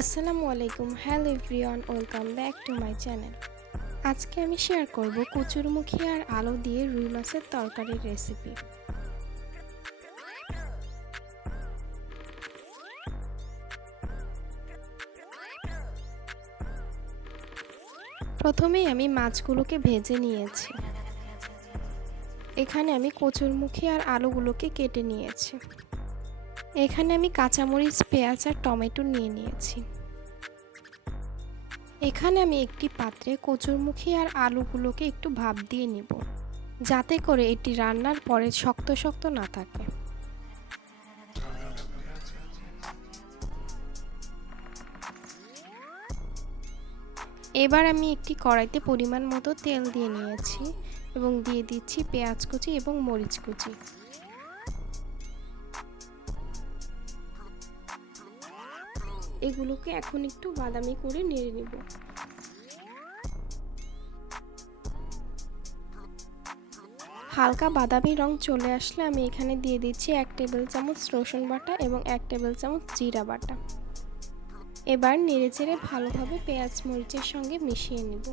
আসসালামু আলাইকুম, hello everyone, welcome back to my channel. আজকে আমি শেয়ার করব কচুরমুখী আর আলু দিয়ে রুই মাছের তরকারির রেসিপি। প্রথমেই আমি মাছগুলোকে ভেজে নিয়েছি। এখানে আমি কচুরমুখী আর আলুগুলোকে কেটে নিয়েছি। এখানে আমি কাঁচামরিচ, পেঁয়াজ আর টমেটো নিয়ে নিয়েছি। এখানে আমি একটি পাত্রে কচুরমুখী আর আলুগুলোকে একটু ভাপ দিয়ে নিব, যাতে করে এটি রান্নার পরে শক্ত শক্ত না থাকে। এবার আমি একটি কড়াইতে পরিমাণ মতো তেল দিয়ে নিয়েছি এবং দিয়ে দিচ্ছি পেঁয়াজ কুচি এবং মরিচ কুচি। এগুলোকে এখন একটু বাদামি করে নেড়ে নেব। হালকা বাদামি রং চলে আসলে আমি এখানে দিয়ে দিচ্ছি এক টেবিল চামচ রসুন বাটা এবং এক টেবিল চামচ জিরা বাটা। এবার নেড়ে চেড়ে ভালোভাবে পেঁয়াজ মরিচের সঙ্গে মিশিয়ে নেব।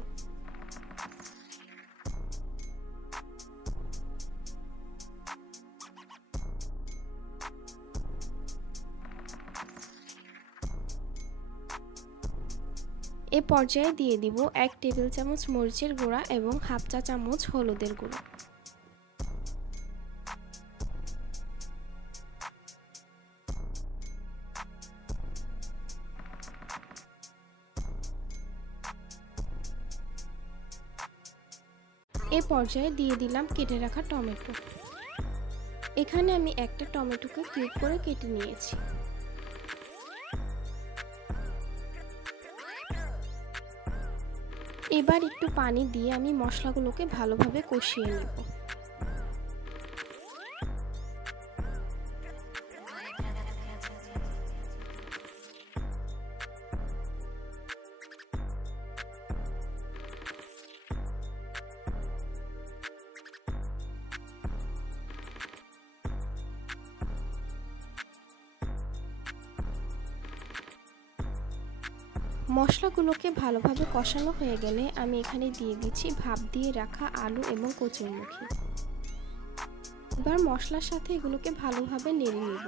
এ পর্যায়ে দিয়ে দিব এক টেবিল চামচ মরিচের গুঁড়া এবং হাফ চা চামচ হলুদের গুঁড়া। এ পর্যায়ে দিয়ে দিলাম কেটে রাখা টমেটো। এখানে আমি একটা টমেটোকে কিউব করে কেটে নিয়েছি। এবার একটু পানি দিয়ে আমি মশলাগুলোকে ভালোভাবে কষিয়ে নেব। মশলাগুলোকে ভালোভাবে কষানো হয়ে গেলে আমি এখানে দিয়ে দিচ্ছি ভাপ দিয়ে রাখা আলু এবং কচুরমুখী। এবার মশলার সাথে এগুলোকে ভালোভাবে নেড়ে নেব।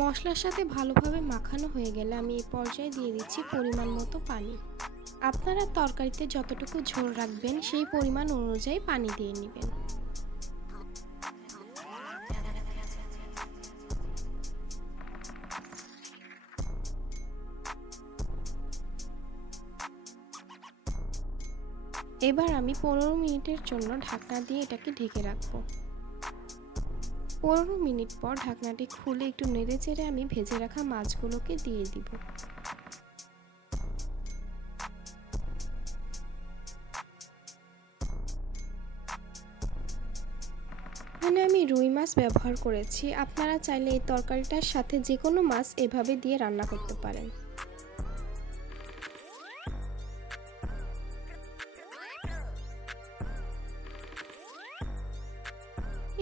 মশলার সাথে ভালোভাবে মাখানো হয়ে গেলে আমি এই পর্যায়ে দিয়ে দিচ্ছি পরিমাণ মতো পানি। আপনারা তরকারিতে যতটুকু ঝোল রাখবেন, সেই পরিমাণ অনুযায়ী পানি দিয়ে নেবেন। এবার আমি পনেরো মিনিটের জন্য ঢাকনা দিয়ে এটাকে ঢেকে রাখব। পনেরো মিনিট পর ঢাকনাটি খুলে একটু নেড়ে চেড়ে আমি ভেজে রাখা মাছগুলোকে দিয়ে দিব। এখানে আমি রুই মাছ ব্যবহার করেছি। আপনারা চাইলে এই তরকারিটার সাথে যে কোনো মাছ এভাবে দিয়ে রান্না করতে পারেন।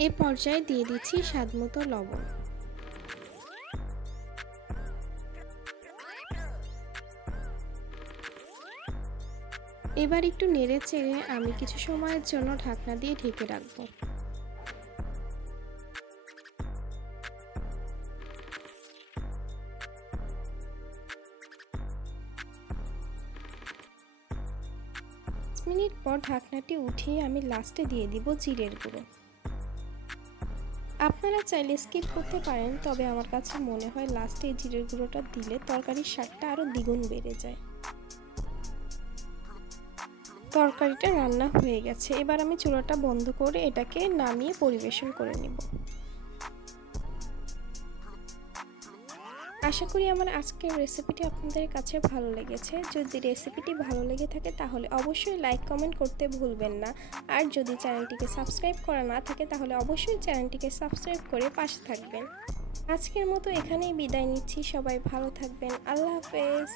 এ পর্যায়ে দিয়ে দিচ্ছি স্বাদমতো লবণ। এবার একটু নেড়ে চেড়ে আমি কিছু সময়ের জন্য ঢাকনা দিয়ে ঢেকে রাখব। মিনিট পর ঢাকনাটি উঠিয়ে আমি লাস্টে দিয়ে দিব জিরের গুঁড়ো। আপনারা চাইলে স্কিপ করতে পারেন, তবে আমার কাছে মনে হয় লাস্টে জিরের গুঁড়োটা দিলে তরকারির স্বাদটা আরও দ্বিগুণ বেড়ে যায়। তরকারিটা রান্না হয়ে গেছে। এবার আমি চুলাটা বন্ধ করে এটাকে নামিয়ে পরিবেশন করে নেব। আশা করি আমার আজকের রেসিপিটি আপনাদের কাছে ভালো লেগেছে। যদি রেসিপিটি ভালো লেগে থাকে তাহলে অবশ্যই লাইক কমেন্ট করতে ভুলবেন না। আর যদি চ্যানেলটিকে সাবস্ক্রাইব করা না থাকে তাহলে অবশ্যই চ্যানেলটিকে সাবস্ক্রাইব করে পাশে থাকবেন। আজকের মতো এখানেই বিদায় নিচ্ছি। সবাই ভালো থাকবেন। আল্লাহ হাফেজ।